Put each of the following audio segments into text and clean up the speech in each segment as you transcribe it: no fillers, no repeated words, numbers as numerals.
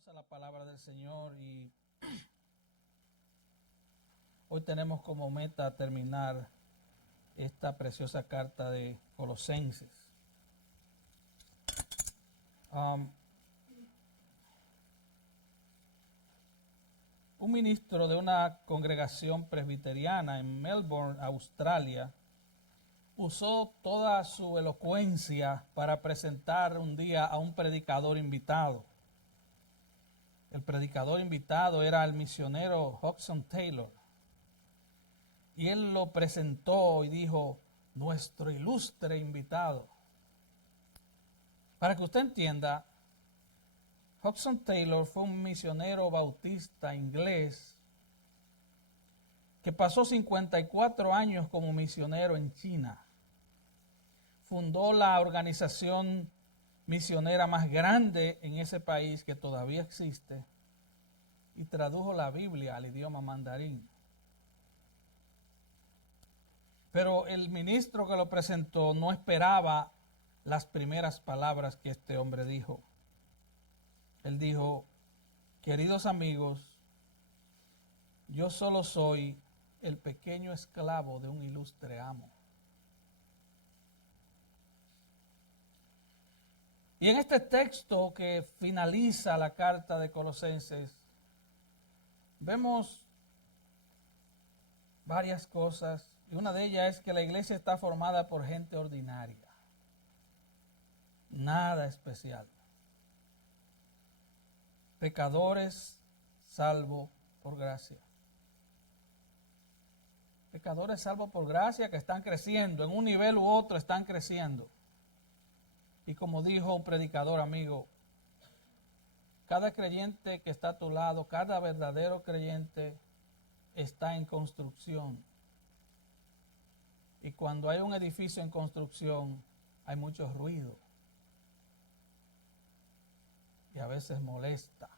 Vamos a la palabra del Señor y hoy tenemos como meta terminar esta preciosa carta de Colosenses. Un ministro de una congregación presbiteriana en Melbourne, Australia, usó toda su elocuencia para presentar un día a un predicador invitado. El predicador invitado era el misionero Hudson Taylor. Y él lo presentó y dijo, nuestro ilustre invitado. Para que usted entienda, Hudson Taylor fue un misionero bautista inglés que pasó 54 años como misionero en China. Fundó la organización misionera más grande en ese país que todavía existe y tradujo la Biblia al idioma mandarín. Pero el ministro que lo presentó no esperaba las primeras palabras que este hombre dijo. Él dijo, queridos amigos, yo solo soy el pequeño esclavo de un ilustre amo. Y en este texto que finaliza la carta de Colosenses, vemos varias cosas. Y una de ellas es que la iglesia está formada por gente ordinaria. Nada especial. Pecadores salvo por gracia. Pecadores salvo por gracia que están creciendo. En un nivel u otro están creciendo. Y como dijo un predicador amigo, cada creyente que está a tu lado, cada verdadero creyente está en construcción. Y cuando hay un edificio en construcción, hay mucho ruido. Y a veces molesta.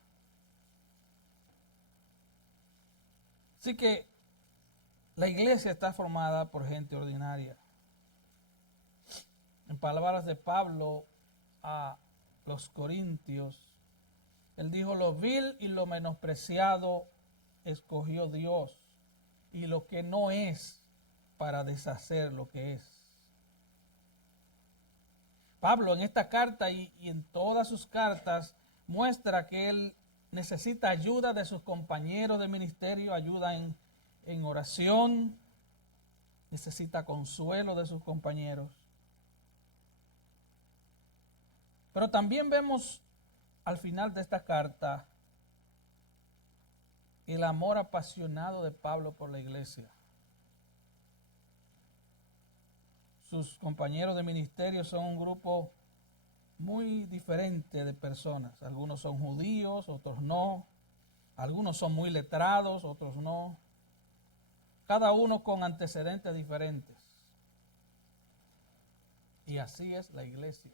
Así que la iglesia está formada por gente ordinaria. En palabras de Pablo a los Corintios, él dijo, lo vil y lo menospreciado escogió Dios, y lo que no es para deshacer lo que es. Pablo en esta carta y en todas sus cartas muestra que él necesita ayuda de sus compañeros de ministerio, ayuda en oración, necesita consuelo de sus compañeros. Pero también vemos al final de esta carta el amor apasionado de Pablo por la iglesia. Sus compañeros de ministerio son un grupo muy diferente de personas. Algunos son judíos, otros no. Algunos son muy letrados, otros no. Cada uno con antecedentes diferentes. Y así es la iglesia.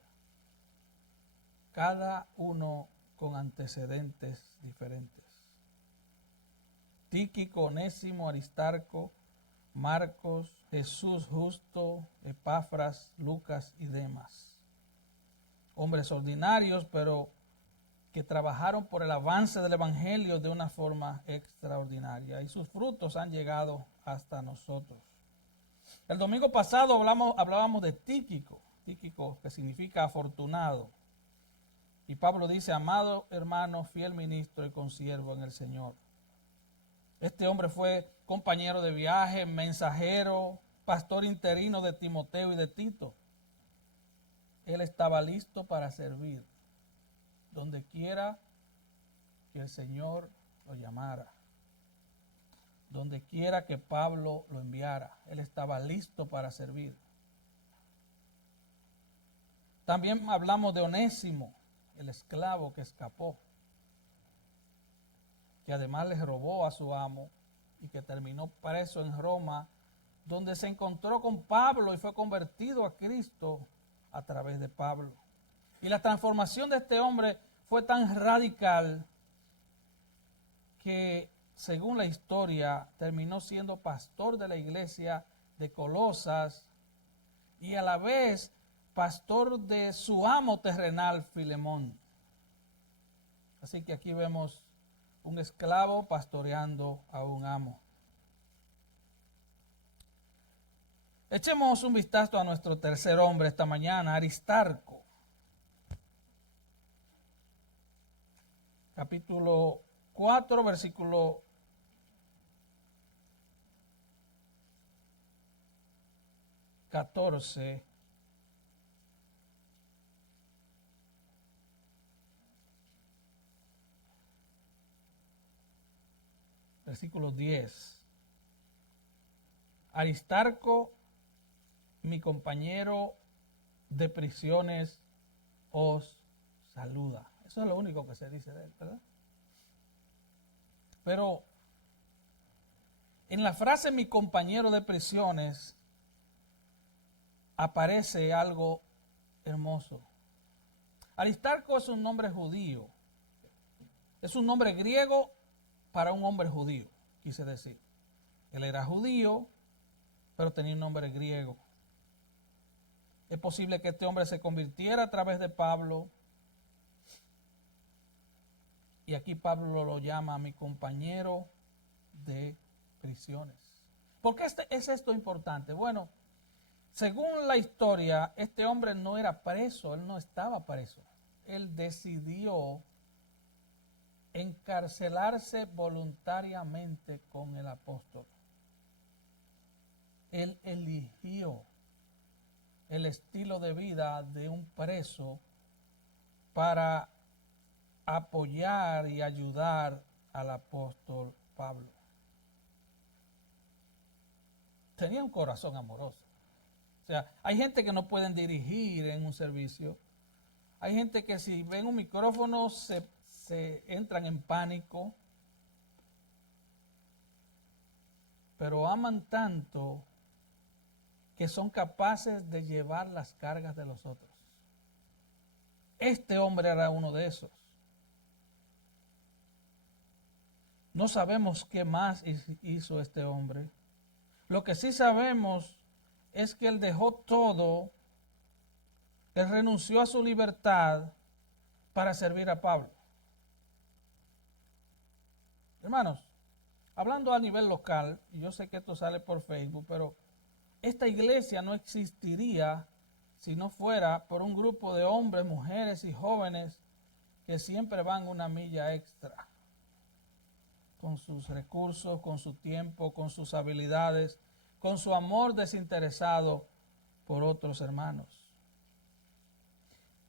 Cada uno con antecedentes diferentes. Tíquico, Onésimo, Aristarco, Marcos, Jesús Justo, Epafras, Lucas y Demas. Hombres ordinarios, pero que trabajaron por el avance del Evangelio de una forma extraordinaria. Y sus frutos han llegado hasta nosotros. El domingo pasado hablábamos de Tíquico. Tíquico, que significa afortunado. Y Pablo dice, amado hermano, fiel ministro y consiervo en el Señor. Este hombre fue compañero de viaje, mensajero, pastor interino de Timoteo y de Tito. Él estaba listo para servir donde quiera que el Señor lo llamara. Donde quiera que Pablo lo enviara, él estaba listo para servir. También hablamos de Onésimo, el esclavo que escapó, que además le robó a su amo y que terminó preso en Roma, donde se encontró con Pablo y fue convertido a Cristo a través de Pablo. Y la transformación de este hombre fue tan radical que, según la historia, terminó siendo pastor de la iglesia de Colosas y a la vez pastor de su amo terrenal, Filemón. Así que aquí vemos un esclavo pastoreando a un amo. Echemos un vistazo a nuestro tercer hombre esta mañana, Aristarco. Capítulo 4, versículo 14. Versículo 10. Aristarco, mi compañero de prisiones, os saluda. Eso es lo único que se dice de él, ¿verdad? Pero en la frase mi compañero de prisiones aparece algo hermoso. Aristarco es un nombre judío. Es un nombre griego para un hombre judío, quise decir. Él era judío, pero tenía un nombre griego. Es posible que este hombre se convirtiera a través de Pablo. Y aquí Pablo lo llama mi compañero de prisiones. ¿Por qué es esto importante? Bueno, según la historia, este hombre no era preso, él no estaba preso. Él decidió encarcelarse voluntariamente con el apóstol. Él eligió el estilo de vida de un preso para apoyar y ayudar al apóstol Pablo. Tenía un corazón amoroso. O sea, hay gente que no pueden dirigir en un servicio. Hay gente que si ven un micrófono se entran en pánico. Pero aman tanto que son capaces de llevar las cargas de los otros. Este hombre era uno de esos. No sabemos qué más hizo este hombre. Lo que sí sabemos es que él dejó todo, él renunció a su libertad para servir a Pablo. Hermanos, hablando a nivel local, y yo sé que esto sale por Facebook, pero esta iglesia no existiría si no fuera por un grupo de hombres, mujeres y jóvenes que siempre van una milla extra, con sus recursos, con su tiempo, con sus habilidades, con su amor desinteresado por otros hermanos.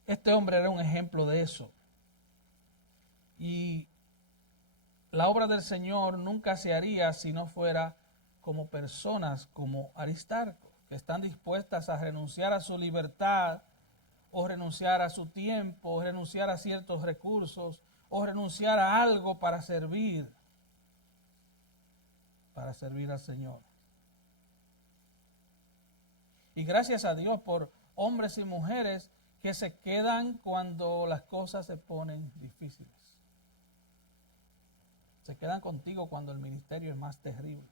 Este hombre era un ejemplo de eso. Y la obra del Señor nunca se haría si no fuera como personas como Aristarco, que están dispuestas a renunciar a su libertad, o renunciar a su tiempo, o renunciar a ciertos recursos, o renunciar a algo para servir al Señor. Y gracias a Dios por hombres y mujeres que se quedan cuando las cosas se ponen difíciles. Se quedan contigo cuando el ministerio es más terrible.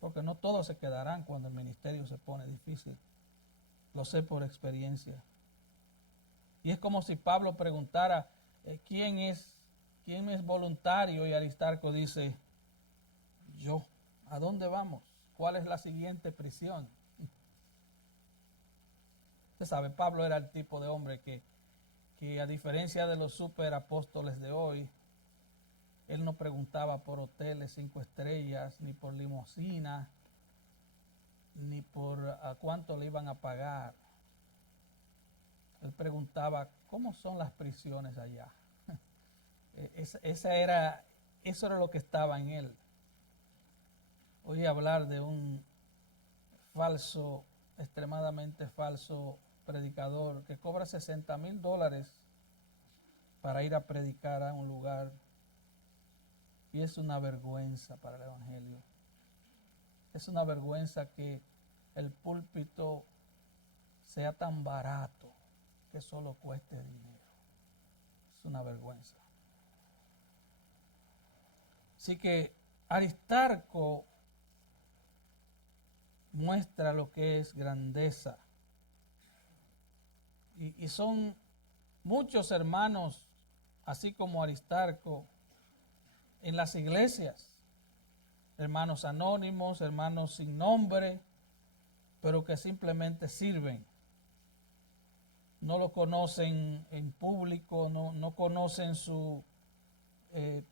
Porque no todos se quedarán cuando el ministerio se pone difícil. Lo sé por experiencia. Y es como si Pablo preguntara, ¿quién es voluntario? Y Aristarco dice, yo. ¿A dónde vamos? ¿Cuál es la siguiente prisión? Usted sabe, Pablo era el tipo de hombre que a diferencia de los superapóstoles de hoy, él no preguntaba por hoteles 5 estrellas, ni por limusina, ni por a cuánto le iban a pagar. Él preguntaba, ¿cómo son las prisiones allá? Eso era lo que estaba en él. Oí hablar de un falso, extremadamente falso predicador que cobra $60,000 para ir a predicar a un lugar. Y es una vergüenza para el Evangelio. Es una vergüenza que el púlpito sea tan barato que solo cueste dinero. Es una vergüenza. Así que Aristarco muestra lo que es grandeza. Y son muchos hermanos así como Aristarco, en las iglesias, hermanos anónimos, hermanos sin nombre, pero que simplemente sirven. No lo conocen en público, no conocen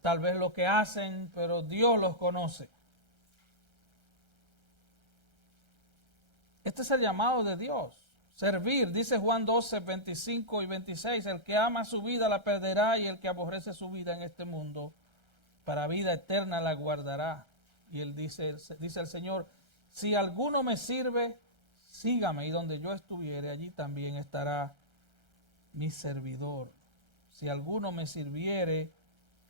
tal vez lo que hacen, pero Dios los conoce. Este es el llamado de Dios. Servir, dice Juan 12, 25 y 26, el que ama su vida la perderá y el que aborrece su vida en este mundo, para vida eterna la guardará. Y él dice el Señor, si alguno me sirve, sígame, y donde yo estuviere, allí también estará mi servidor. Si alguno me sirviere,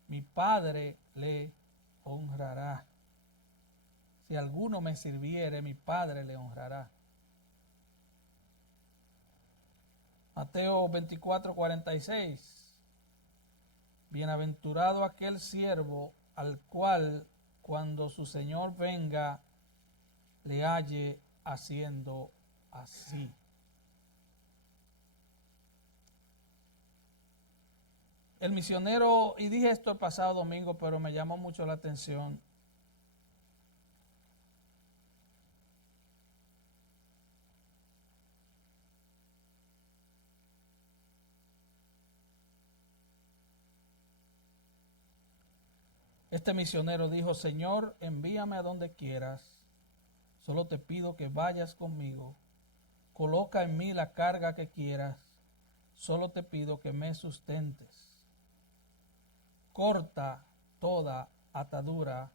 mi Padre le honrará. Si alguno me sirviere, mi Padre le honrará. Mateo 24, 46. Bienaventurado aquel siervo al cual cuando su Señor venga le halle haciendo así. El misionero, y dije esto el pasado domingo, pero me llamó mucho la atención. Este misionero dijo, Señor, envíame a donde quieras, solo te pido que vayas conmigo, coloca en mí la carga que quieras, solo te pido que me sustentes. Corta toda atadura,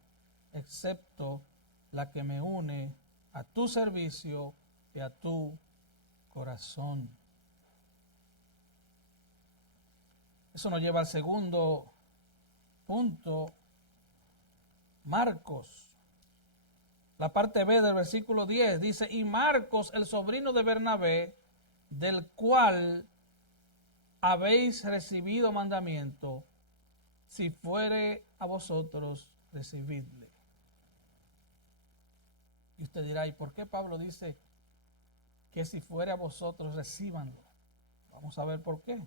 excepto la que me une a tu servicio y a tu corazón. Eso nos lleva al segundo punto. Marcos, la parte B del versículo 10 dice, y Marcos, el sobrino de Bernabé, del cual habéis recibido mandamiento, si fuere a vosotros, recibidle. Y usted dirá, ¿y por qué Pablo dice que si fuere a vosotros, recíbanlo? Vamos a ver por qué.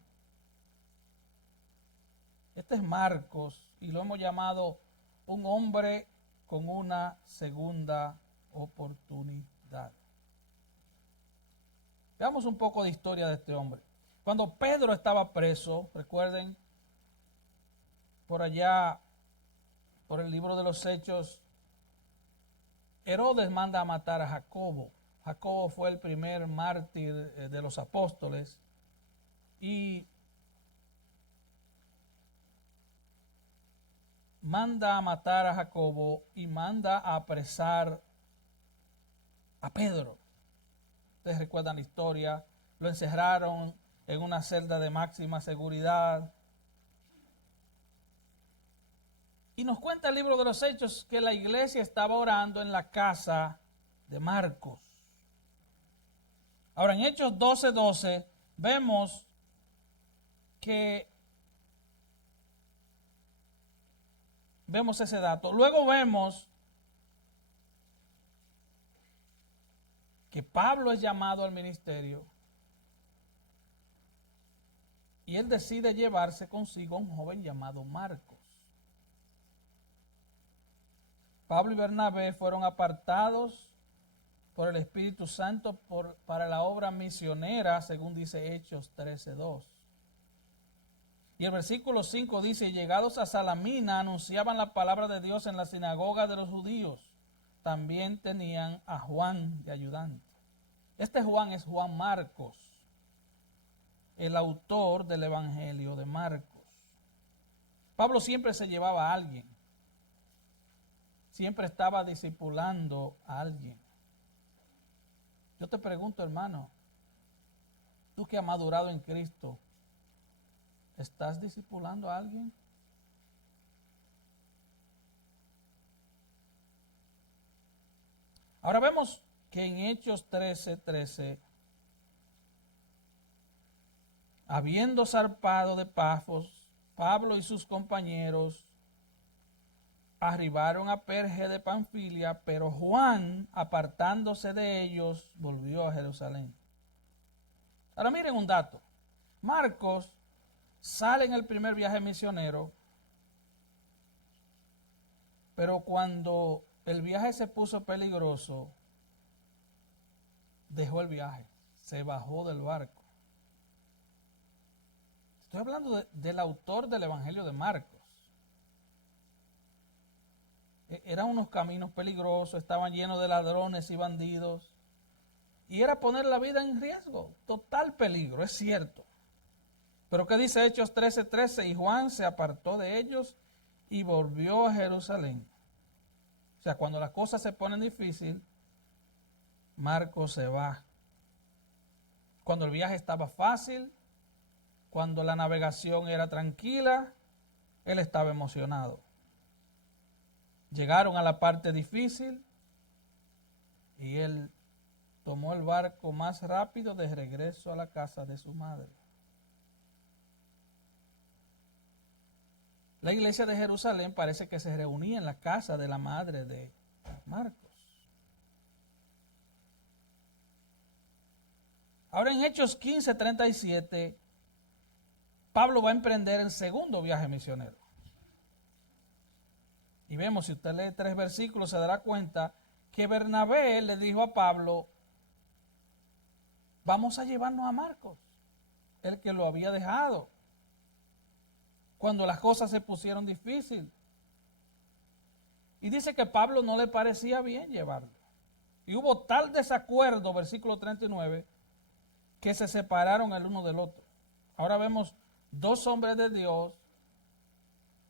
Este es Marcos y lo hemos llamado un hombre con una segunda oportunidad. Veamos un poco de historia de este hombre. Cuando Pedro estaba preso, recuerden, por allá, por el libro de los Hechos, Herodes manda a matar a Jacobo. Jacobo fue el primer mártir de los apóstoles y manda a matar a Jacobo y manda a apresar a Pedro. Ustedes recuerdan la historia, lo encerraron en una celda de máxima seguridad. Y nos cuenta el libro de los Hechos que la iglesia estaba orando en la casa de Marcos. Ahora en Hechos 12:12 vemos ese dato. Luego vemos que Pablo es llamado al ministerio y él decide llevarse consigo a un joven llamado Marcos. Pablo y Bernabé fueron apartados por el Espíritu Santo para la obra misionera, según dice Hechos 13:2. Y el versículo 5 dice, llegados a Salamina, anunciaban la palabra de Dios en la sinagoga de los judíos. También tenían a Juan de ayudante. Este Juan es Juan Marcos, el autor del Evangelio de Marcos. Pablo siempre se llevaba a alguien. Siempre estaba discipulando a alguien. Yo te pregunto, hermano, tú que has madurado en Cristo, ¿estás discipulando a alguien? Ahora vemos que en Hechos 13:13, habiendo zarpado de Pafos, Pablo y sus compañeros arribaron a Perge de Panfilia, pero Juan, apartándose de ellos, volvió a Jerusalén. Ahora miren un dato. Marcos sale en el primer viaje misionero, pero cuando el viaje se puso peligroso, dejó el viaje, se bajó del barco. Estoy hablando del autor del Evangelio de Marcos. Eran unos caminos peligrosos, estaban llenos de ladrones y bandidos. Y era poner la vida en riesgo, total peligro, es cierto. Pero ¿qué dice Hechos 13:13? Y Juan se apartó de ellos y volvió a Jerusalén. O sea, cuando las cosas se ponen difíciles, Marcos se va. Cuando el viaje estaba fácil, cuando la navegación era tranquila, él estaba emocionado. Llegaron a la parte difícil y él tomó el barco más rápido de regreso a la casa de su madre. La iglesia de Jerusalén parece que se reunía en la casa de la madre de Marcos. Ahora en Hechos 15:37, Pablo va a emprender el segundo viaje misionero. Y vemos, si usted lee 3 versículos, se dará cuenta que Bernabé le dijo a Pablo, vamos a llevarnos a Marcos, el que lo había dejado, cuando las cosas se pusieron difíciles. Y dice que Pablo no le parecía bien llevarlo. Y hubo tal desacuerdo, versículo 39, que se separaron el uno del otro. Ahora vemos 2 hombres de Dios,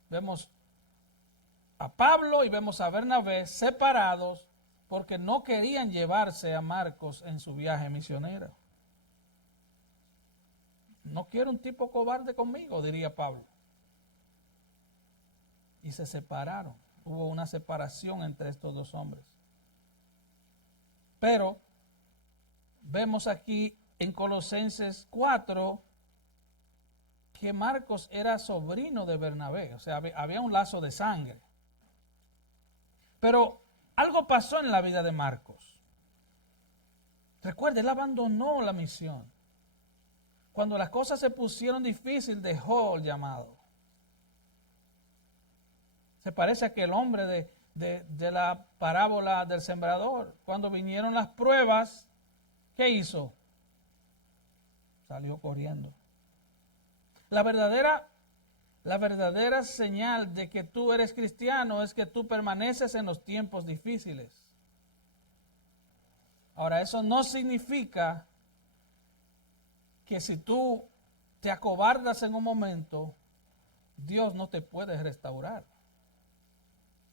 vemos a Pablo y vemos a Bernabé separados porque no querían llevarse a Marcos en su viaje misionero. No quiero un tipo cobarde conmigo, diría Pablo. Y se separaron. Hubo una separación entre estos 2 hombres. Pero vemos aquí en Colosenses 4 que Marcos era sobrino de Bernabé. O sea, había un lazo de sangre. Pero algo pasó en la vida de Marcos. Recuerde, él abandonó la misión. Cuando las cosas se pusieron difíciles, dejó el llamado. Se parece a aquel hombre de la parábola del sembrador. Cuando vinieron las pruebas, ¿qué hizo? Salió corriendo. La verdadera señal de que tú eres cristiano es que tú permaneces en los tiempos difíciles. Ahora, eso no significa que si tú te acobardas en un momento, Dios no te puede restaurar.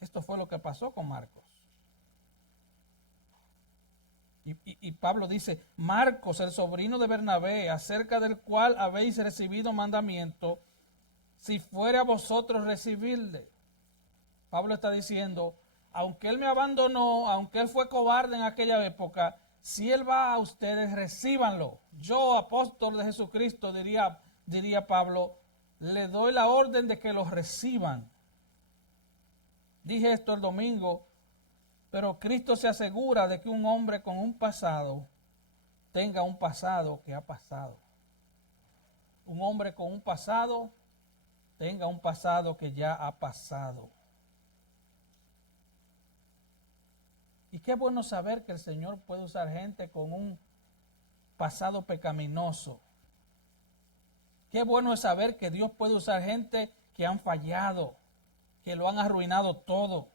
Esto fue lo que pasó con Marcos. Y Pablo dice, Marcos, el sobrino de Bernabé, acerca del cual habéis recibido mandamiento, si fuere a vosotros recibirle. Pablo está diciendo, aunque él me abandonó, aunque él fue cobarde en aquella época, si él va a ustedes, recíbanlo. Yo, apóstol de Jesucristo, diría Pablo, le doy la orden de que los reciban. Dije esto el domingo, pero Cristo se asegura de que un hombre con un pasado tenga un pasado que ha pasado. Un hombre con un pasado tenga un pasado que ya ha pasado. Y qué bueno saber que el Señor puede usar gente con un pasado pecaminoso. Qué bueno es saber que Dios puede usar gente que han fallado, que lo han arruinado todo.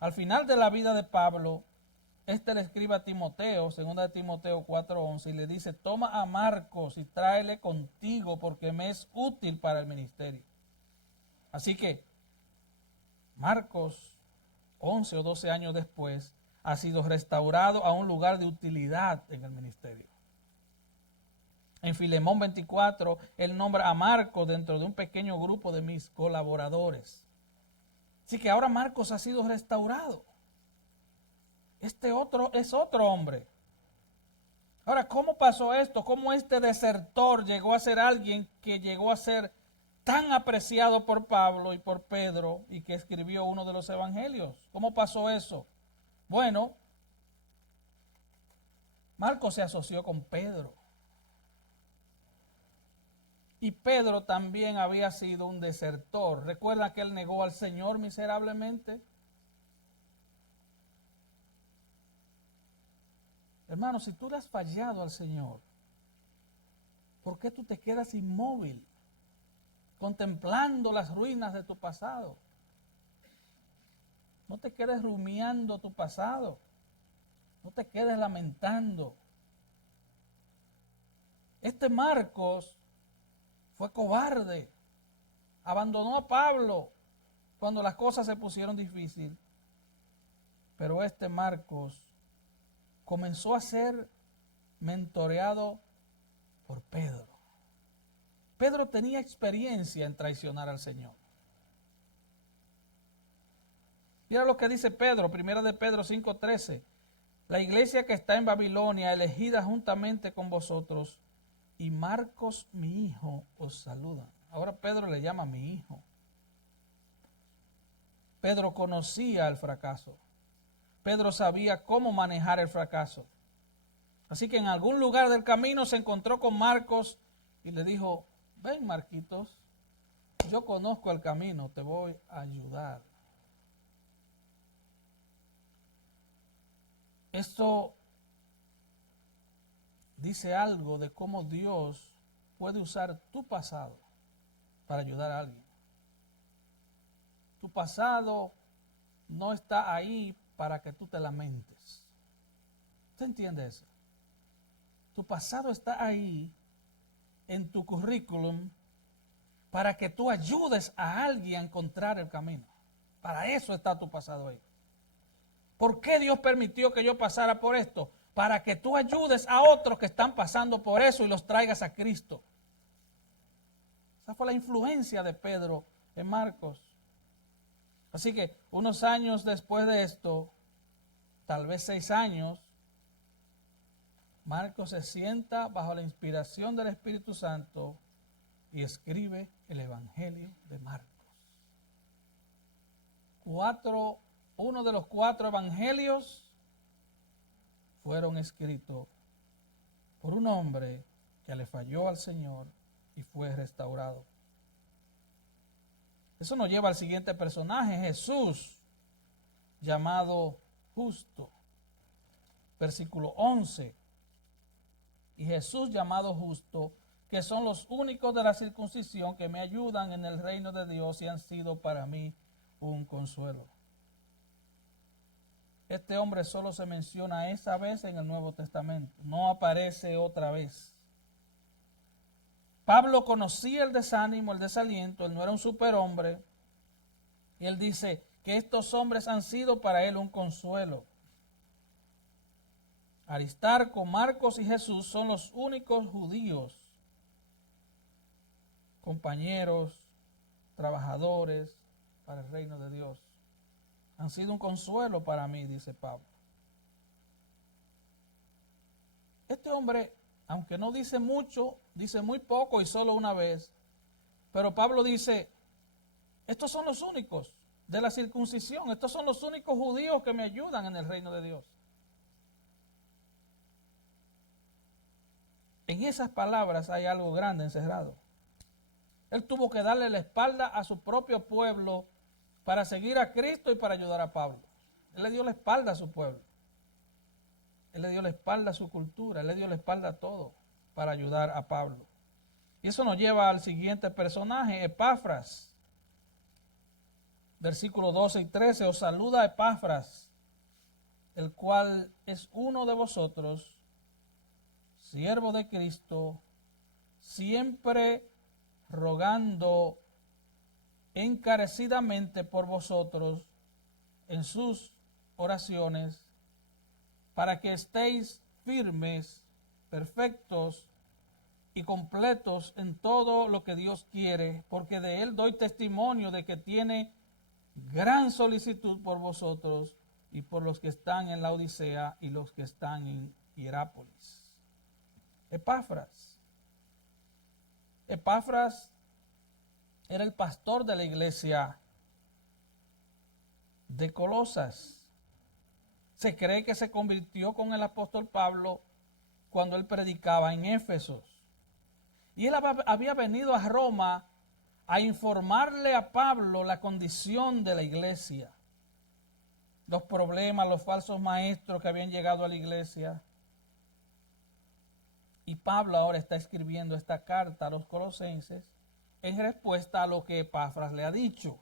Al final de la vida de Pablo, le escribe a Timoteo, 2 Timoteo 4:11, y le dice, toma a Marcos y tráele contigo porque me es útil para el ministerio. Así que Marcos, 11 o 12 años después, ha sido restaurado a un lugar de utilidad en el ministerio. En Filemón 24, él nombra a Marcos dentro de un pequeño grupo de mis colaboradores. Así que ahora Marcos ha sido restaurado. Este otro es otro hombre. Ahora, ¿cómo pasó esto? ¿Cómo este desertor llegó a ser alguien que llegó a ser tan apreciado por Pablo y por Pedro y que escribió uno de los evangelios? ¿Cómo pasó eso? Bueno, Marcos se asoció con Pedro. Y Pedro también había sido un desertor. ¿Recuerda que él negó al Señor miserablemente? Hermano, si tú le has fallado al Señor, ¿por qué tú te quedas inmóvil, contemplando las ruinas de tu pasado? No te quedes rumiando tu pasado. No te quedes lamentando. Este Marcos fue cobarde. Abandonó a Pablo cuando las cosas se pusieron difíciles. Pero este Marcos comenzó a ser mentoreado por Pedro. Pedro tenía experiencia en traicionar al Señor. Mira lo que dice Pedro, primera de Pedro 5:13. La iglesia que está en Babilonia, elegida juntamente con vosotros, y Marcos, mi hijo, os saluda. Ahora Pedro le llama mi hijo. Pedro conocía el fracaso. Pedro sabía cómo manejar el fracaso. Así que en algún lugar del camino se encontró con Marcos y le dijo, ven Marquitos, yo conozco el camino, te voy a ayudar. Esto dice algo de cómo Dios puede usar tu pasado para ayudar a alguien. Tu pasado no está ahí para que tú te lamentes. ¿Usted entiende eso? Tu pasado está ahí en tu currículum para que tú ayudes a alguien a encontrar el camino. Para eso está tu pasado ahí. ¿Por qué Dios permitió que yo pasara por esto? Para que tú ayudes a otros que están pasando por eso y los traigas a Cristo. Esa fue la influencia de Pedro en Marcos. Así que unos años después de esto, tal vez 6 años, Marcos se sienta bajo la inspiración del Espíritu Santo y escribe el Evangelio de Marcos. Uno de los 4 evangelios fueron escritos por un hombre que le falló al Señor y fue restaurado. Eso nos lleva al siguiente personaje, Jesús, llamado Justo. Versículo 11. Y Jesús llamado Justo, que son los únicos de la circuncisión que me ayudan en el reino de Dios y han sido para mí un consuelo. Este hombre solo se menciona esa vez en el Nuevo Testamento, no aparece otra vez. Pablo conocía el desánimo, el desaliento, él no era un superhombre, y él dice que estos hombres han sido para él un consuelo. Aristarco, Marcos y Jesús son los únicos judíos, compañeros, trabajadores para el reino de Dios. Han sido un consuelo para mí, dice Pablo. Este hombre, aunque no dice mucho, dice muy poco y solo una vez, pero Pablo dice, estos son los únicos de la circuncisión, estos son los únicos judíos que me ayudan en el reino de Dios. En esas palabras hay algo grande encerrado. Él tuvo que darle la espalda a su propio pueblo para seguir a Cristo y para ayudar a Pablo. Él le dio la espalda a su pueblo. Él le dio la espalda a su cultura. Él le dio la espalda a todo para ayudar a Pablo. Y eso nos lleva al siguiente personaje, Epafras. Versículos 12 y 13. Os saluda Epafras, el cual es uno de vosotros, siervo de Cristo, siempre rogando encarecidamente por vosotros en sus oraciones, para que estéis firmes, perfectos y completos en todo lo que Dios quiere, porque de él doy testimonio de que tiene gran solicitud por vosotros y por los que están en la Odisea y los que están en Hierápolis. Epafras. Epafras era el pastor de la iglesia de Colosas. Se cree que se convirtió con el apóstol Pablo cuando él predicaba en Éfeso. Y él había venido a Roma a informarle a Pablo la condición de la iglesia, los problemas, los falsos maestros que habían llegado a la iglesia. Y Pablo ahora está escribiendo esta carta a los colosenses en respuesta a lo que Epafras le ha dicho.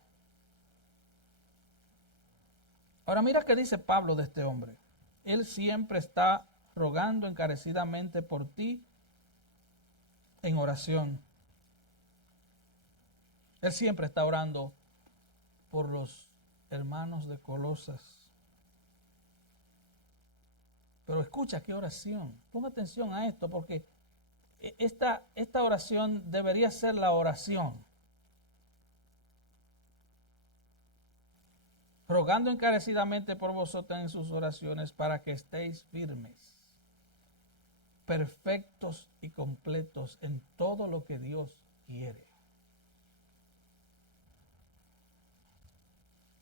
Ahora mira qué dice Pablo de este hombre. Él siempre está rogando encarecidamente por ti en oración. Él siempre está orando por los hermanos de Colosas. Pero escucha qué oración. Ponga atención a esto porque esta oración debería ser la oración. Rogando encarecidamente por vosotros en sus oraciones para que estéis firmes, perfectos y completos en todo lo que Dios quiere.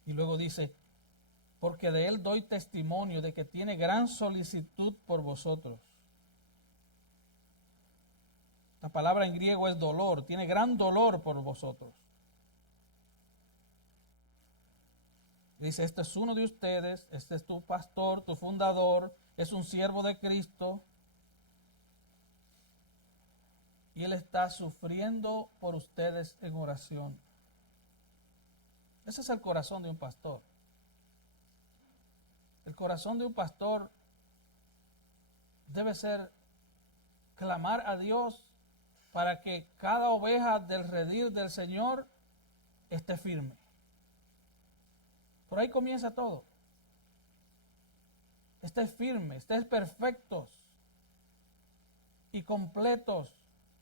Y luego dice, porque de él doy testimonio de que tiene gran solicitud por vosotros. La palabra en griego es dolor, tiene gran dolor por vosotros. Dice, este es uno de ustedes, este es tu pastor, tu fundador, es un siervo de Cristo. Y él está sufriendo por ustedes en oración. Ese es el corazón de un pastor. El corazón de un pastor debe ser clamar a Dios para que cada oveja del redil del Señor esté firme. Por ahí comienza todo. Estés firme, estés perfectos y completos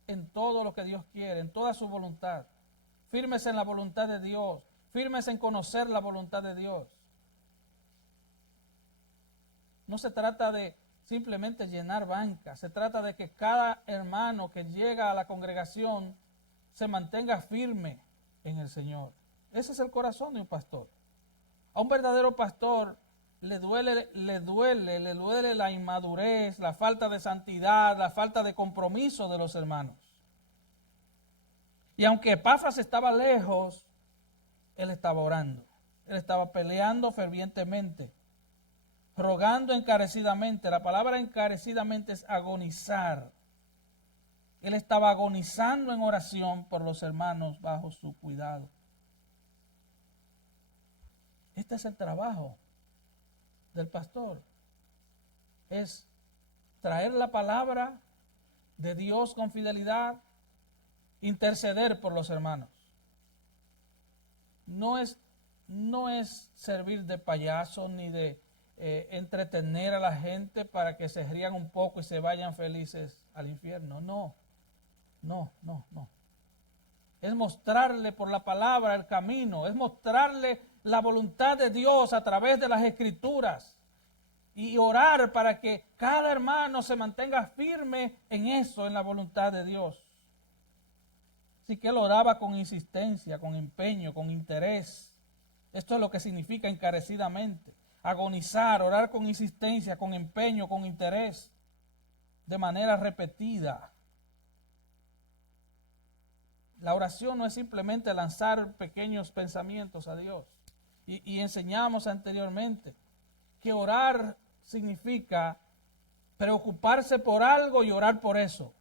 en todo lo que Dios quiere, en toda su voluntad. Firmes en la voluntad de Dios, firmes en conocer la voluntad de Dios. No se trata de simplemente llenar bancas, se trata de que cada hermano que llega a la congregación se mantenga firme en el Señor. Ese es el corazón de un pastor. A un verdadero pastor le duele la inmadurez, la falta de santidad, la falta de compromiso de los hermanos. Y aunque Epafras estaba lejos, él estaba orando. Él estaba peleando fervientemente, rogando encarecidamente. La palabra encarecidamente es agonizar. Él estaba agonizando en oración por los hermanos bajo su cuidado. Este es el trabajo del pastor. Es traer la palabra de Dios con fidelidad, interceder por los hermanos. No es servir de payaso ni de entretener a la gente para que se rían un poco y se vayan felices al infierno. No. Es mostrarle por la palabra el camino, es mostrarle la voluntad de Dios a través de las Escrituras y orar para que cada hermano se mantenga firme en eso, en la voluntad de Dios. Así que él oraba con insistencia, con empeño, con interés. Esto es lo que significa encarecidamente. Agonizar, orar con insistencia, con empeño, con interés, de manera repetida. La oración no es simplemente lanzar pequeños pensamientos a Dios. Y enseñamos anteriormente que orar significa preocuparse por algo y orar por eso.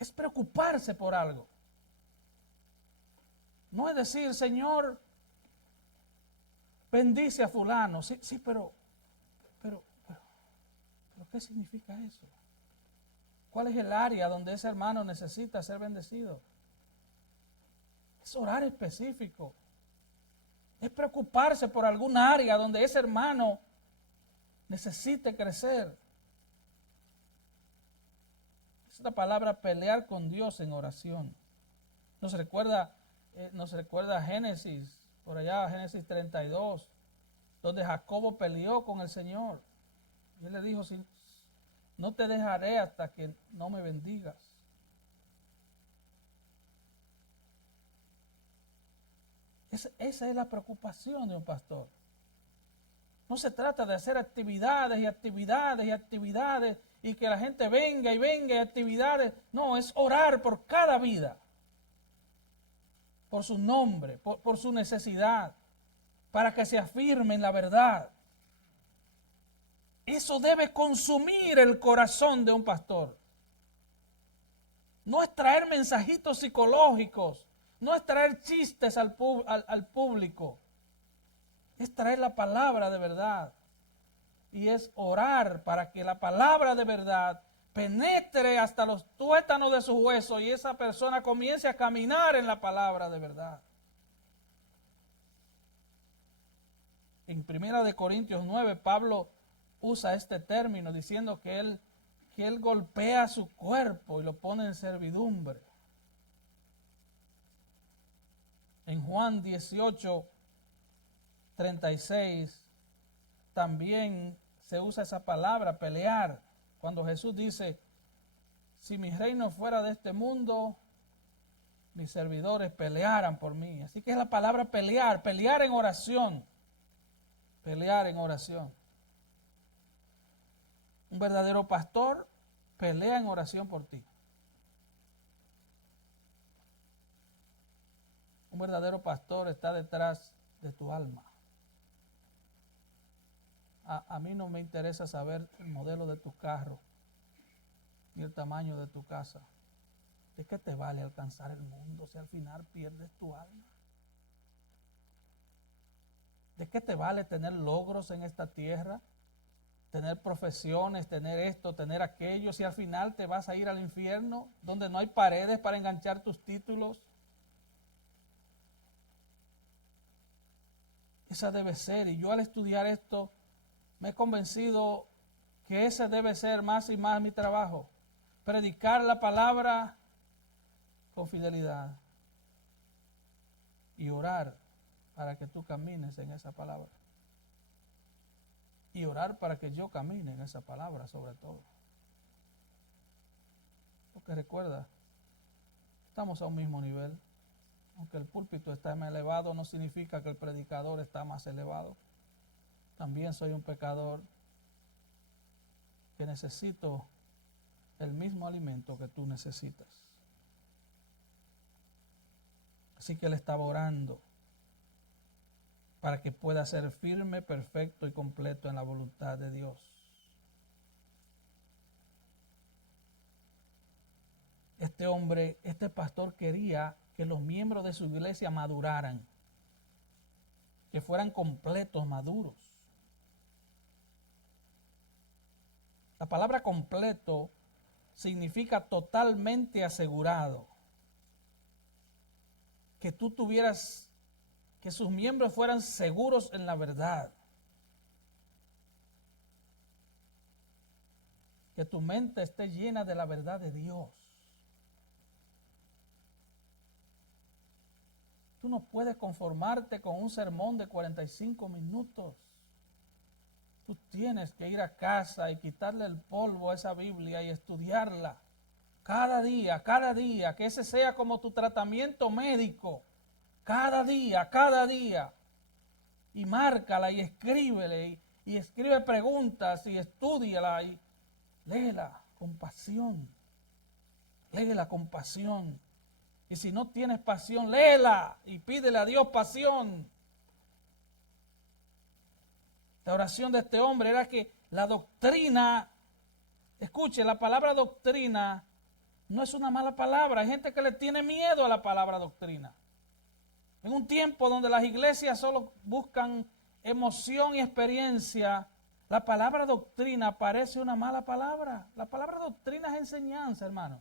Es preocuparse por algo. No es decir, Señor, bendice a fulano. Sí, pero ¿qué significa eso? ¿Cuál es el área donde ese hermano necesita ser bendecido? Es orar específico. Es preocuparse por algún área donde ese hermano necesite crecer. Es la palabra pelear con Dios en oración. Nos recuerda Génesis, por allá Génesis 32, donde Jacobo peleó con el Señor. Y él le dijo, no te dejaré hasta que no me bendigas. Esa es la preocupación de un pastor. No se trata de hacer actividades y que la gente venga y actividades. No, es orar por cada vida, por su nombre, por su necesidad, para que se afirme en la verdad. Eso debe consumir el corazón de un pastor. No es traer mensajitos psicológicos, no es traer chistes al público, es traer la palabra de verdad. Y es orar para que la palabra de verdad penetre hasta los tuétanos de su hueso y esa persona comience a caminar en la palabra de verdad. En 1 Corintios 9, Pablo usa este término diciendo que él golpea su cuerpo y lo pone en servidumbre. En Juan 18, 36, también se usa esa palabra, pelear. Cuando Jesús dice, si mi reino fuera de este mundo, mis servidores pelearan por mí. Así que es la palabra pelear, pelear en oración. Pelear en oración. Un verdadero pastor pelea en oración por ti. Un verdadero pastor está detrás de tu alma. A mí no me interesa saber el modelo de tu carro, ni el tamaño de tu casa. ¿De qué te vale alcanzar el mundo si al final pierdes tu alma? ¿De qué te vale tener logros en esta tierra? Tener profesiones, tener esto, tener aquello, si al final te vas a ir al infierno, donde no hay paredes para enganchar tus títulos. Esa debe ser, y yo al estudiar esto, me he convencido que ese debe ser más y más mi trabajo. Predicar la palabra con fidelidad y orar para que tú camines en esa palabra. Y orar para que yo camine en esa palabra sobre todo. Porque recuerda, estamos a un mismo nivel. Aunque el púlpito está más elevado, no significa que el predicador está más elevado. También soy un pecador que necesito el mismo alimento que tú necesitas. Así que él estaba orando para que pueda ser firme, perfecto y completo en la voluntad de Dios. Este hombre, este pastor quería que los miembros de su iglesia maduraran, que fueran completos, maduros. La palabra completo significa totalmente asegurado. Que tú tuvieras, que sus miembros fueran seguros en la verdad. Que tu mente esté llena de la verdad de Dios. Tú no puedes conformarte con un sermón de 45 minutos. Tú tienes que ir a casa y quitarle el polvo a esa Biblia y estudiarla. Cada día, que ese sea como tu tratamiento médico. Cada día. Y márcala y escríbele y escribe preguntas y estúdiala y léela con pasión. Léela con pasión. Y si no tienes pasión, léela y pídele a Dios pasión. La oración de este hombre era que la doctrina, escuche, la palabra doctrina no es una mala palabra. Hay gente que le tiene miedo a la palabra doctrina. En un tiempo donde las iglesias solo buscan emoción y experiencia, la palabra doctrina parece una mala palabra. La palabra doctrina es enseñanza, hermano.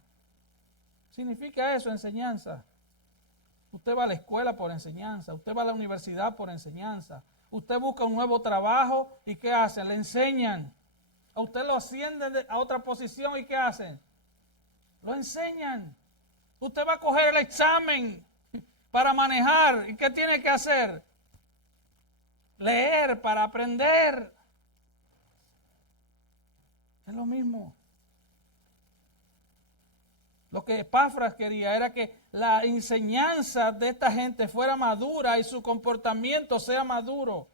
Significa eso, enseñanza. Usted va a la escuela por enseñanza, usted va a la universidad por enseñanza. Usted busca un nuevo trabajo y ¿qué hacen? Le enseñan. A usted lo ascienden a otra posición y ¿qué hacen? Lo enseñan. Usted va a coger el examen para manejar y ¿qué tiene que hacer? Leer para aprender. Es lo mismo. Lo que Epafras quería era que la enseñanza de esta gente fuera madura y su comportamiento sea maduro.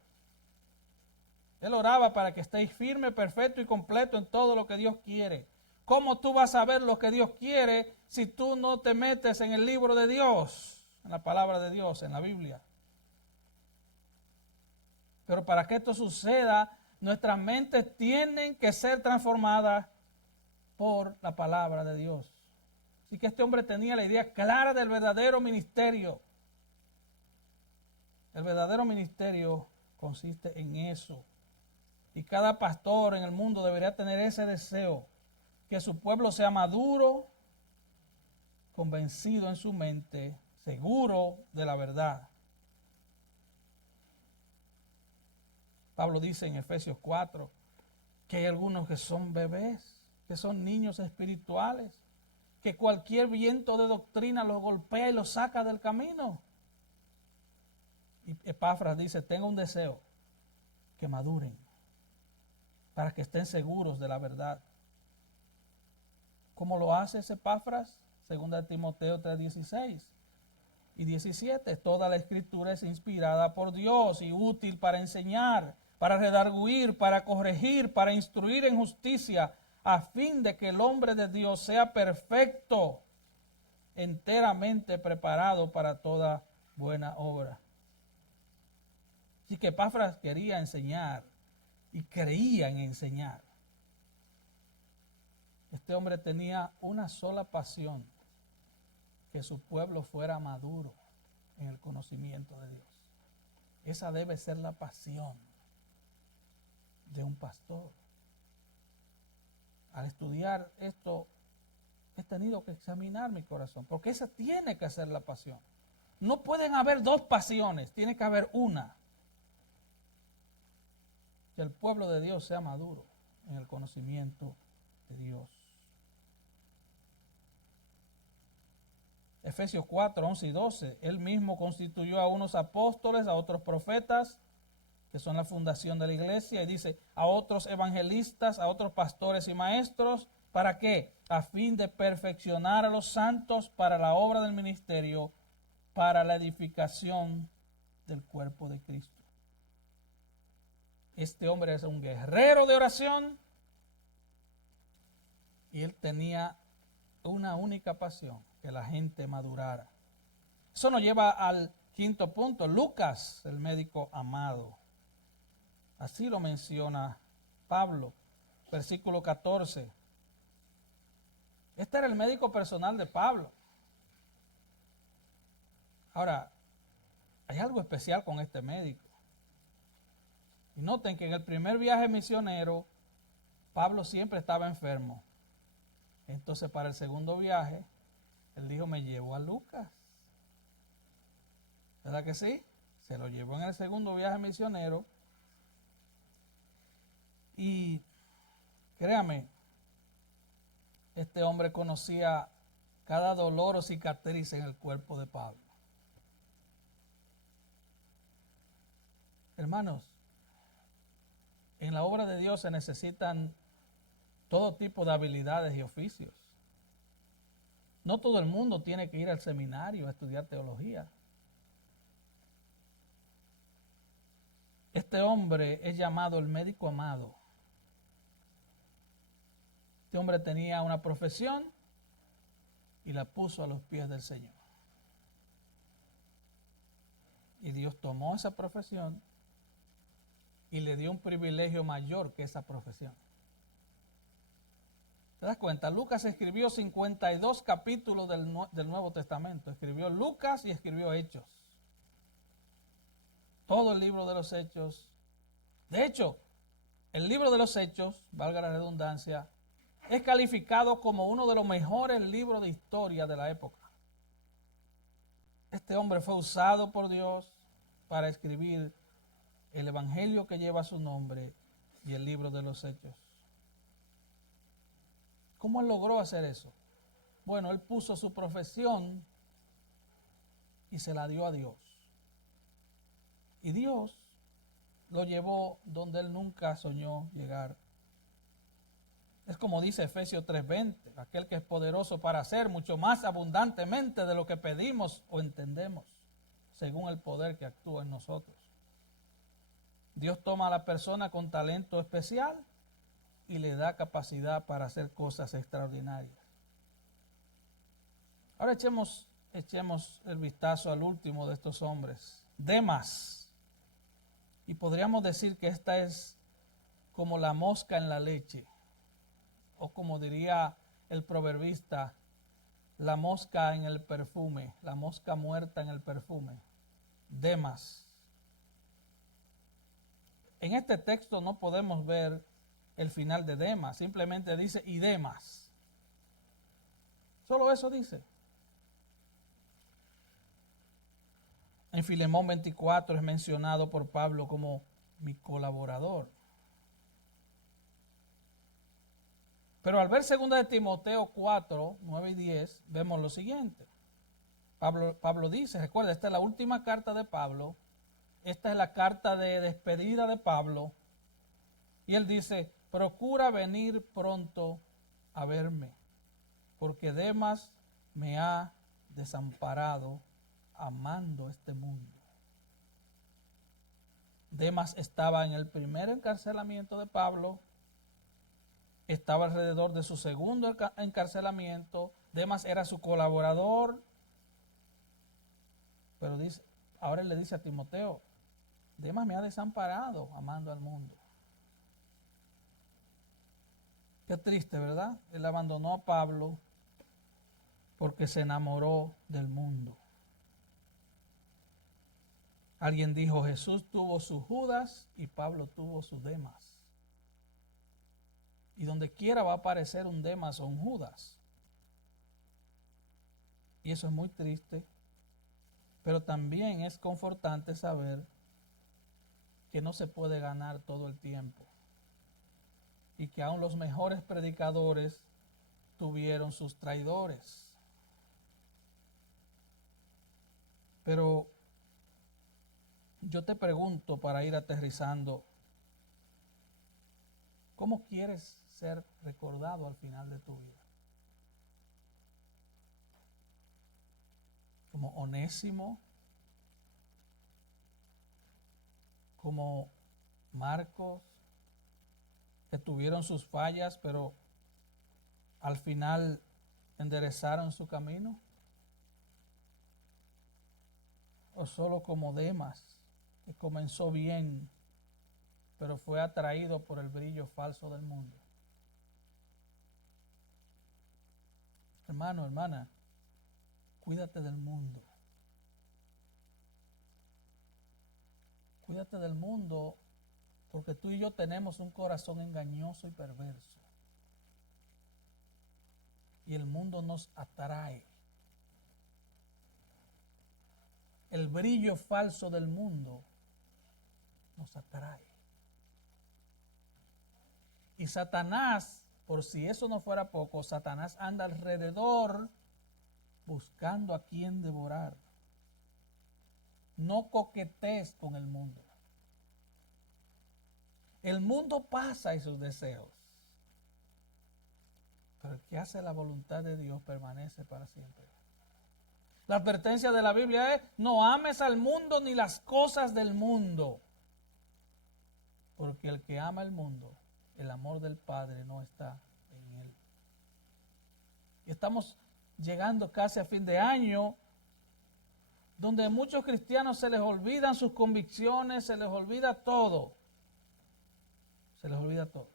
Él oraba para que estéis firme, perfecto y completo en todo lo que Dios quiere. ¿Cómo tú vas a ver lo que Dios quiere si tú no te metes en el libro de Dios, en la palabra de Dios, en la Biblia? Pero para que esto suceda, nuestras mentes tienen que ser transformadas por la palabra de Dios. Así que este hombre tenía la idea clara del verdadero ministerio. El verdadero ministerio consiste en eso. Y cada pastor en el mundo debería tener ese deseo, que su pueblo sea maduro, convencido en su mente, seguro de la verdad. Pablo dice en Efesios 4 que hay algunos que son bebés, que son niños espirituales, que cualquier viento de doctrina los golpea y los saca del camino. Y Epafras dice, tengo un deseo, que maduren, para que estén seguros de la verdad. ¿Cómo lo hace Epafras? 2 Timoteo 3:16 y 17. Toda la escritura es inspirada por Dios y útil para enseñar, para redarguir, para corregir, para instruir en justicia, a fin de que el hombre de Dios sea perfecto, enteramente preparado para toda buena obra. Así que Epafras quería enseñar y creía en enseñar. Este hombre tenía una sola pasión, que su pueblo fuera maduro en el conocimiento de Dios. Esa debe ser la pasión de un pastor. Al estudiar esto, he tenido que examinar mi corazón, porque esa tiene que ser la pasión. No pueden haber dos pasiones, tiene que haber una. Que el pueblo de Dios sea maduro en el conocimiento de Dios. Efesios 4, 11 y 12. Él mismo constituyó a unos apóstoles, a otros profetas, que son la fundación de la iglesia, y dice, a otros evangelistas, a otros pastores y maestros. ¿Para qué? A fin de perfeccionar a los santos para la obra del ministerio, para la edificación del cuerpo de Cristo. Este hombre es un guerrero de oración y él tenía una única pasión, que la gente madurara. Eso nos lleva al quinto punto. Lucas, el médico amado. Así lo menciona Pablo, versículo 14. Este era el médico personal de Pablo. Ahora, hay algo especial con este médico. Y noten que en el primer viaje misionero, Pablo siempre estaba enfermo. Entonces, para el segundo viaje, él dijo, me llevo a Lucas. ¿Verdad que sí? Se lo llevó en el segundo viaje misionero. Y créame, este hombre conocía cada dolor o cicatriz en el cuerpo de Pablo. Hermanos, en la obra de Dios se necesitan todo tipo de habilidades y oficios. No todo el mundo tiene que ir al seminario a estudiar teología. Este hombre es llamado el médico amado. Este hombre tenía una profesión y la puso a los pies del Señor. Y Dios tomó esa profesión y le dio un privilegio mayor que esa profesión. ¿Te das cuenta? Lucas escribió 52 capítulos del Nuevo Testamento. Escribió Lucas y escribió Hechos. Todo el libro de los Hechos. De hecho, el libro de los Hechos, valga la redundancia, es calificado como uno de los mejores libros de historia de la época. Este hombre fue usado por Dios para escribir el evangelio que lleva su nombre y el libro de los Hechos. ¿Cómo él logró hacer eso? Bueno, él puso su profesión y se la dio a Dios. Y Dios lo llevó donde él nunca soñó llegar. Es como dice Efesios 3:20, aquel que es poderoso para hacer mucho más abundantemente de lo que pedimos o entendemos, según el poder que actúa en nosotros. Dios toma a la persona con talento especial y le da capacidad para hacer cosas extraordinarias. Ahora echemos el vistazo al último de estos hombres, Demas. Y podríamos decir que esta es como la mosca en la leche, o como diría el proverbista, la mosca en el perfume, la mosca muerta en el perfume. Demas. En este texto no podemos ver el final de Demas, simplemente dice y Demas. Solo eso dice. En Filemón 24 es mencionado por Pablo como mi colaborador. Pero al ver 2 de Timoteo 4, 9 y 10, vemos lo siguiente. Pablo dice, recuerda, esta es la última carta de Pablo, esta es la carta de despedida de Pablo, y él dice, procura venir pronto a verme, porque Demas me ha desamparado amando este mundo. Demas estaba en el primer encarcelamiento de Pablo, estaba alrededor de su segundo encarcelamiento, Demas era su colaborador, pero dice, ahora él le dice a Timoteo, Demas me ha desamparado amando al mundo. Qué triste, ¿verdad? Él abandonó a Pablo porque se enamoró del mundo. Alguien dijo, Jesús tuvo su Judas y Pablo tuvo su Demas. Y donde quiera va a aparecer un Demas o un Judas. Y eso es muy triste, pero también es confortante saber que no se puede ganar todo el tiempo. Y que aún los mejores predicadores tuvieron sus traidores. Pero yo te pregunto para ir aterrizando, ¿cómo quieres ser recordado al final de tu vida? ¿Como Onésimo? ¿Como Marcos? Que tuvieron sus fallas, pero al final enderezaron su camino. O solo como Demas, que comenzó bien, pero fue atraído por el brillo falso del mundo. Hermano, hermana, cuídate del mundo. Cuídate del mundo, porque tú y yo tenemos un corazón engañoso y perverso. Y el mundo nos atrae. El brillo falso del mundo nos atrae. Y Satanás, por si eso no fuera poco, Satanás anda alrededor buscando a quien devorar. No coquetees con el mundo. El mundo pasa y sus deseos. Pero el que hace la voluntad de Dios permanece para siempre. La advertencia de la Biblia es, no ames al mundo ni las cosas del mundo. Porque el que ama el mundo, el amor del Padre no está en él. Y estamos llegando casi a fin de año, donde a muchos cristianos se les olvidan sus convicciones, se les olvida todo. Se les olvida todo.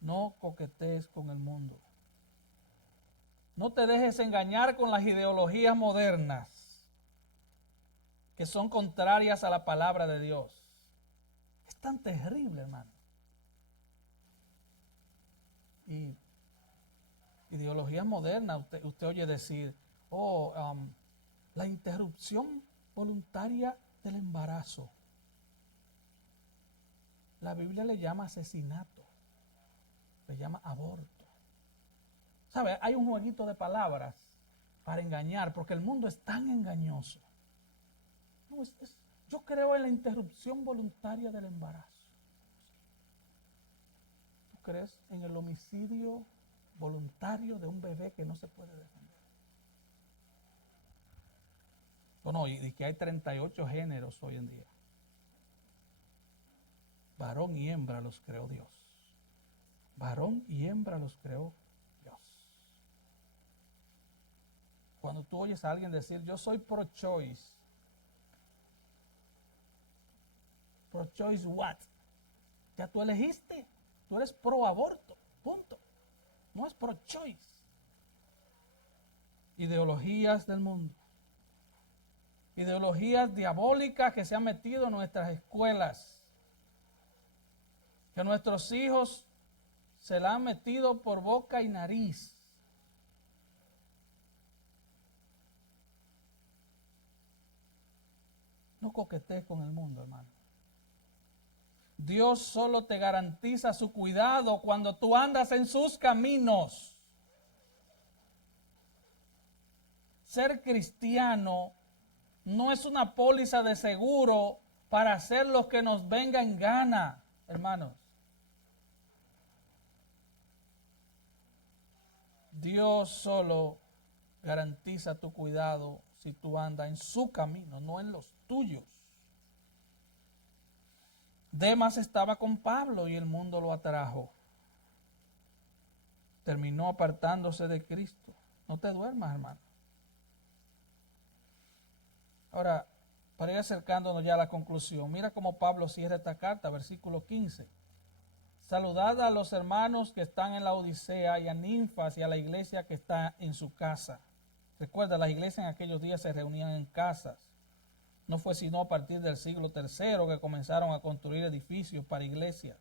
No coquetees con el mundo. No te dejes engañar con las ideologías modernas que son contrarias a la palabra de Dios. Es tan terrible, hermano. Y ideologías modernas, usted oye decir, la interrupción voluntaria del embarazo. La Biblia le llama asesinato, le llama aborto. ¿Sabe? Hay un jueguito de palabras para engañar, porque el mundo es tan engañoso. No, yo creo en la interrupción voluntaria del embarazo. ¿Tú crees en el homicidio voluntario de un bebé que no se puede defender? Bueno, y que hay 38 géneros hoy en día. Varón y hembra los creó Dios. Varón y hembra los creó Dios. Cuando tú oyes a alguien decir, yo soy pro-choice. ¿Pro-choice what? Ya tú elegiste. Tú eres pro-aborto. Punto. No es pro-choice. Ideologías del mundo. Ideologías diabólicas que se han metido en nuestras escuelas. Que nuestros hijos se la han metido por boca y nariz. No coquetees con el mundo, hermano. Dios solo te garantiza su cuidado cuando tú andas en sus caminos. Ser cristiano no es una póliza de seguro para hacer lo que nos venga en gana, hermanos. Dios solo garantiza tu cuidado si tú andas en su camino, no en los tuyos. Demas estaba con Pablo y el mundo lo atrajo. Terminó apartándose de Cristo. No te duermas, hermano. Ahora, para ir acercándonos ya a la conclusión, mira cómo Pablo cierra esta carta, versículo 15. Saludad a los hermanos que están en la Odisea y a Ninfas y a la iglesia que está en su casa. Recuerda, las iglesias en aquellos días se reunían en casas. No fue sino a partir del siglo III que comenzaron a construir edificios para iglesias.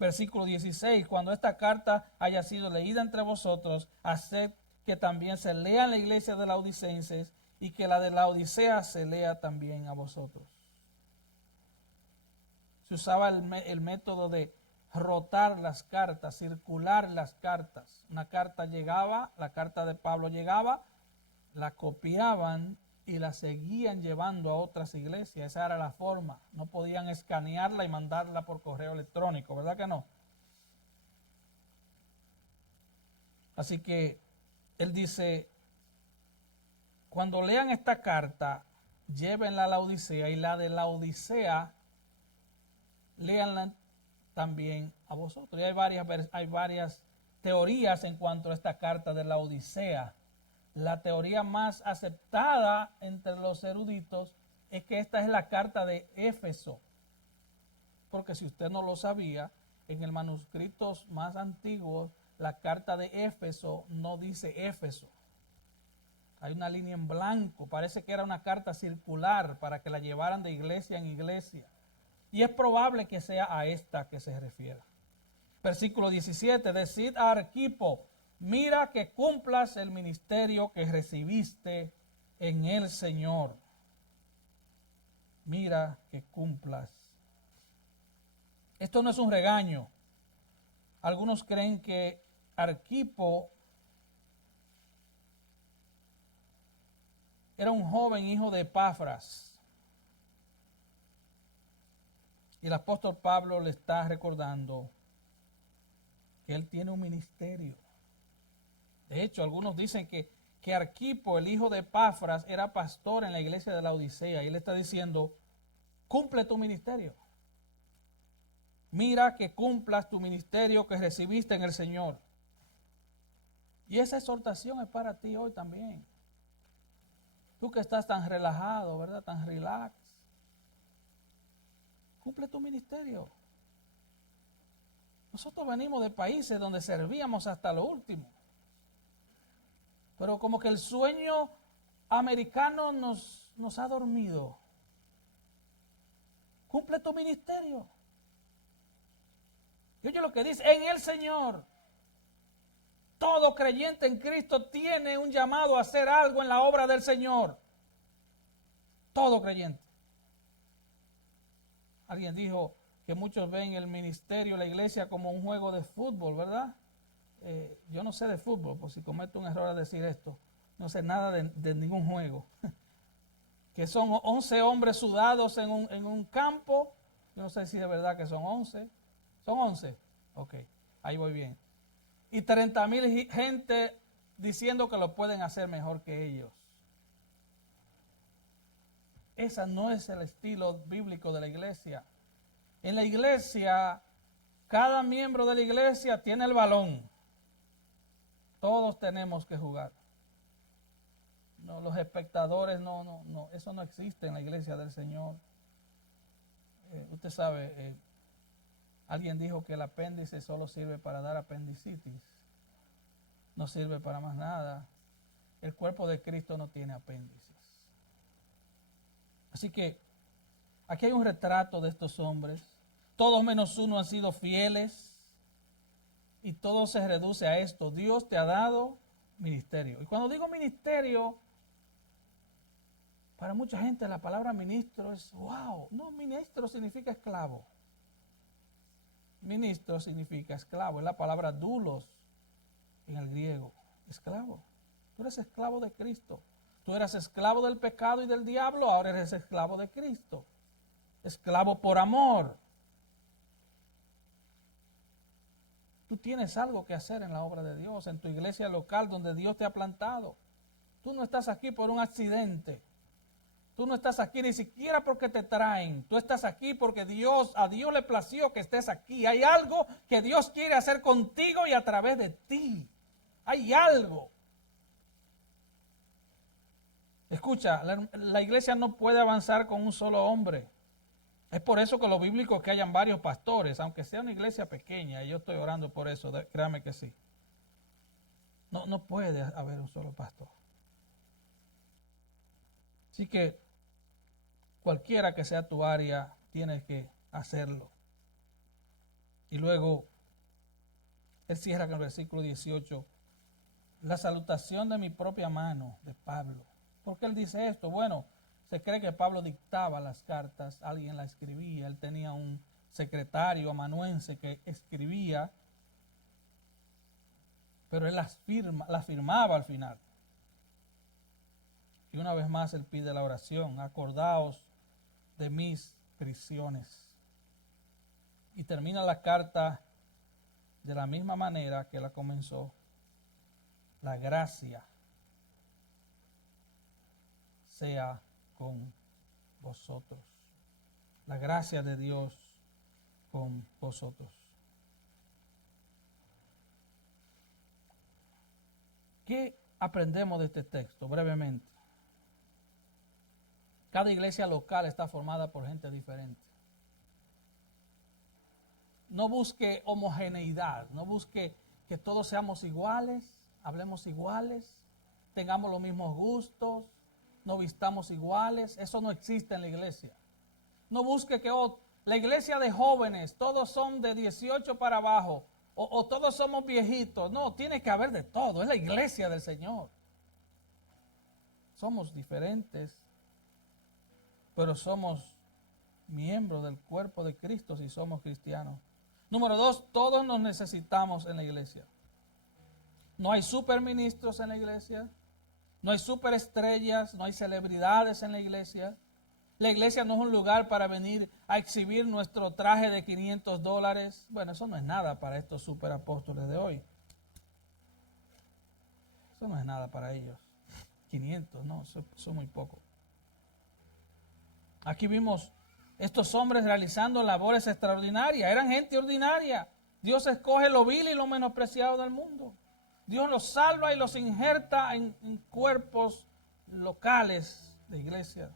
Versículo 16, cuando esta carta haya sido leída entre vosotros, haced que también se lea en la iglesia de la Odicenses y que la de la Odisea se lea también a vosotros. Se usaba el método de rotar las cartas, circular las cartas. Una carta llegaba, la carta de Pablo llegaba, la copiaban y la seguían llevando a otras iglesias. Esa era la forma. No podían escanearla y mandarla por correo electrónico, ¿verdad que no? Así que él dice, cuando lean esta carta, llévenla a la Odisea y la de la Odisea, léanla también a vosotros. Y hay varias teorías en cuanto a esta carta de la Odisea. La teoría más aceptada entre los eruditos es que esta es la carta de Éfeso. Porque si usted no lo sabía, en el manuscritos más antiguos, la carta de Éfeso no dice Éfeso. Hay una línea en blanco, parece que era una carta circular para que la llevaran de iglesia en iglesia. Y es probable que sea a esta que se refiera. Versículo 17, decid a Arquipo, mira que cumplas el ministerio que recibiste en el Señor. Mira que cumplas. Esto no es un regaño. Algunos creen que Arquipo era un joven hijo de Epafras. Y el apóstol Pablo le está recordando que él tiene un ministerio. De hecho, algunos dicen que Arquipo, el hijo de Epafras, era pastor en la iglesia de la Odisea. Y él está diciendo, cumple tu ministerio. Mira que cumplas tu ministerio que recibiste en el Señor. Y esa exhortación es para ti hoy también. Tú que estás tan relajado, ¿verdad? Tan relax. Cumple tu ministerio. Nosotros venimos de países donde servíamos hasta lo último. Pero como que el sueño americano nos ha dormido. Cumple tu ministerio. Y oye lo que dice, en el Señor. Todo creyente en Cristo tiene un llamado a hacer algo en la obra del Señor. Todo creyente. Alguien dijo que muchos ven el ministerio, la iglesia como un juego de fútbol, ¿verdad? Yo no sé de fútbol, por si cometo un error al decir esto. No sé nada de ningún juego. Que son 11 hombres sudados en un campo. Yo no sé si de verdad que son 11. ¿Son 11? Ok, ahí voy bien. Y 30,000 gente diciendo que lo pueden hacer mejor que ellos. Ese no es el estilo bíblico de la iglesia. En la iglesia, cada miembro de la iglesia tiene el balón. Todos tenemos que jugar. No, los espectadores, no, eso no existe en la iglesia del Señor. Usted sabe, alguien dijo que el apéndice solo sirve para dar apendicitis. No sirve para más nada. El cuerpo de Cristo no tiene apéndices. Así que aquí hay un retrato de estos hombres. Todos menos uno han sido fieles. Y todo se reduce a esto. Dios te ha dado ministerio. Y cuando digo ministerio, para mucha gente la palabra ministro es wow. No, ministro significa esclavo. Ministro significa esclavo. Es la palabra doulos en el griego. Esclavo. Tú eres esclavo de Cristo. Tú eras esclavo del pecado y del diablo, ahora eres esclavo de Cristo. Esclavo por amor. Tú tienes algo que hacer en la obra de Dios, en tu iglesia local donde Dios te ha plantado. Tú no estás aquí por un accidente. Tú no estás aquí ni siquiera porque te traen. Tú estás aquí porque a Dios le plació que estés aquí. Hay algo que Dios quiere hacer contigo y a través de ti. Hay algo. Escucha, la iglesia no puede avanzar con un solo hombre. Es por eso que lo bíblico es que hayan varios pastores, aunque sea una iglesia pequeña, y yo estoy orando por eso, créame que sí. No puede haber un solo pastor. Así que cualquiera que sea tu área, tienes que hacerlo. Y luego, él cierra con el versículo 18, la salutación de mi propia mano, de Pablo. ¿Por qué él dice esto? Bueno, se cree que Pablo dictaba las cartas, alguien las escribía, él tenía un secretario amanuense que escribía, pero él las firmaba al final. Y una vez más él pide la oración, acordaos de mis prisiones. Y termina la carta de la misma manera que la comenzó. La gracia sea con vosotros. La gracia de Dios con vosotros. ¿Qué aprendemos de este texto? Brevemente. Cada iglesia local está formada por gente diferente. No busque homogeneidad, no busque que todos seamos iguales, hablemos iguales, tengamos los mismos gustos, no vistamos iguales. Eso no existe en la iglesia. No busque que la iglesia de jóvenes, todos son de 18 para abajo, o todos somos viejitos. No, tiene que haber de todo. Es la iglesia del Señor. Somos diferentes, pero somos miembros del cuerpo de Cristo si somos cristianos. Número 2, todos nos necesitamos en la iglesia. No hay superministros en la iglesia. No hay superestrellas, no hay celebridades en la iglesia. La iglesia no es un lugar para venir a exhibir nuestro traje de $500. Bueno, eso no es nada para estos superapóstoles de hoy. Eso no es nada para ellos. 500, no, eso es muy poco. Aquí vimos estos hombres realizando labores extraordinarias. Eran gente ordinaria. Dios escoge lo vil y lo menospreciado del mundo. Dios los salva y los injerta en cuerpos locales de iglesia.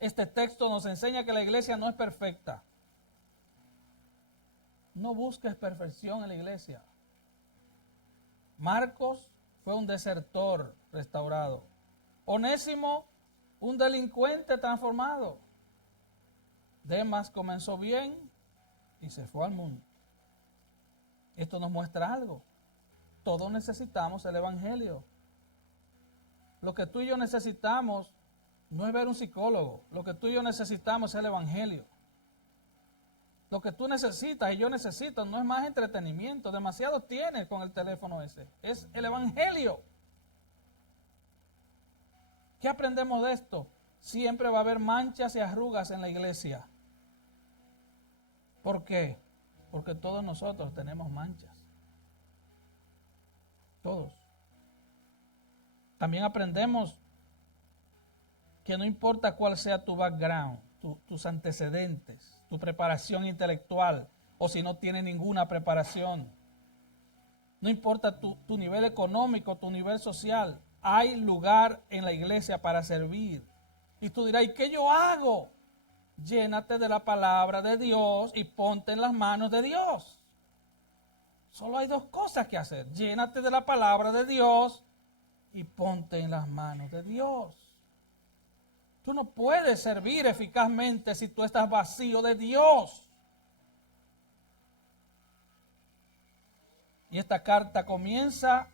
Este texto nos enseña que la iglesia no es perfecta. No busques perfección en la iglesia. Marcos fue un desertor restaurado. Onésimo, un delincuente transformado. Demas comenzó bien y se fue al mundo. Esto nos muestra algo. Todos necesitamos el evangelio. Lo que tú y yo necesitamos no es ver un psicólogo. Lo que tú y yo necesitamos es el evangelio. Lo que tú necesitas y yo necesito no es más entretenimiento. Demasiado tienes con el teléfono ese. Es el evangelio. ¿Qué aprendemos de esto? Siempre va a haber manchas y arrugas en la iglesia. ¿Por qué? Porque todos nosotros tenemos manchas. Todos. También aprendemos que no importa cuál sea tu background, tus antecedentes, tu preparación intelectual, o si no tienes ninguna preparación. No importa tu nivel económico, tu nivel social, hay lugar en la iglesia para servir. Y tú dirás, ¿y qué yo hago? Llénate de la palabra de Dios y ponte en las manos de Dios. Solo hay dos cosas que hacer. Llénate de la palabra de Dios y ponte en las manos de Dios. Tú no puedes servir eficazmente si tú estás vacío de Dios. Y esta carta comienza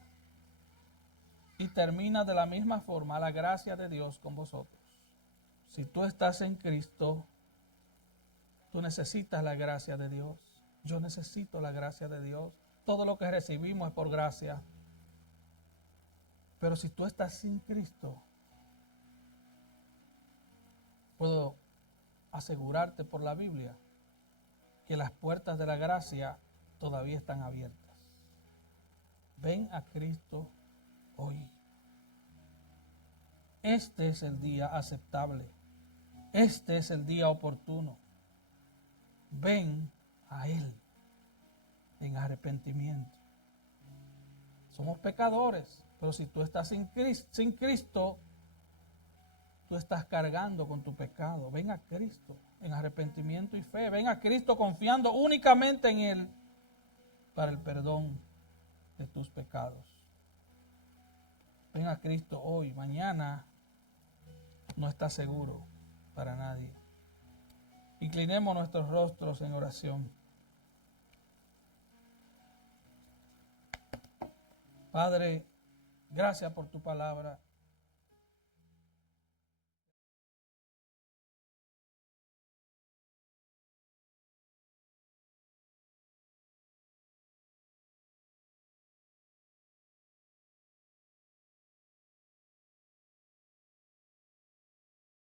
y termina de la misma forma, la gracia de Dios con vosotros. Si tú estás en Cristo, tú necesitas la gracia de Dios. Yo necesito la gracia de Dios. Todo lo que recibimos es por gracia. Pero si tú estás sin Cristo, puedo asegurarte por la Biblia que las puertas de la gracia todavía están abiertas. Ven a Cristo hoy. Este es el día aceptable. Este es el día oportuno. Ven a Él en arrepentimiento. Somos pecadores, pero si tú estás sin Cristo, tú estás cargando con tu pecado. Ven a Cristo en arrepentimiento y fe. Ven a Cristo confiando únicamente en Él para el perdón de tus pecados. Ven a Cristo hoy. Mañana no está seguro para nadie. Inclinemos nuestros rostros en oración. Padre, gracias por tu palabra.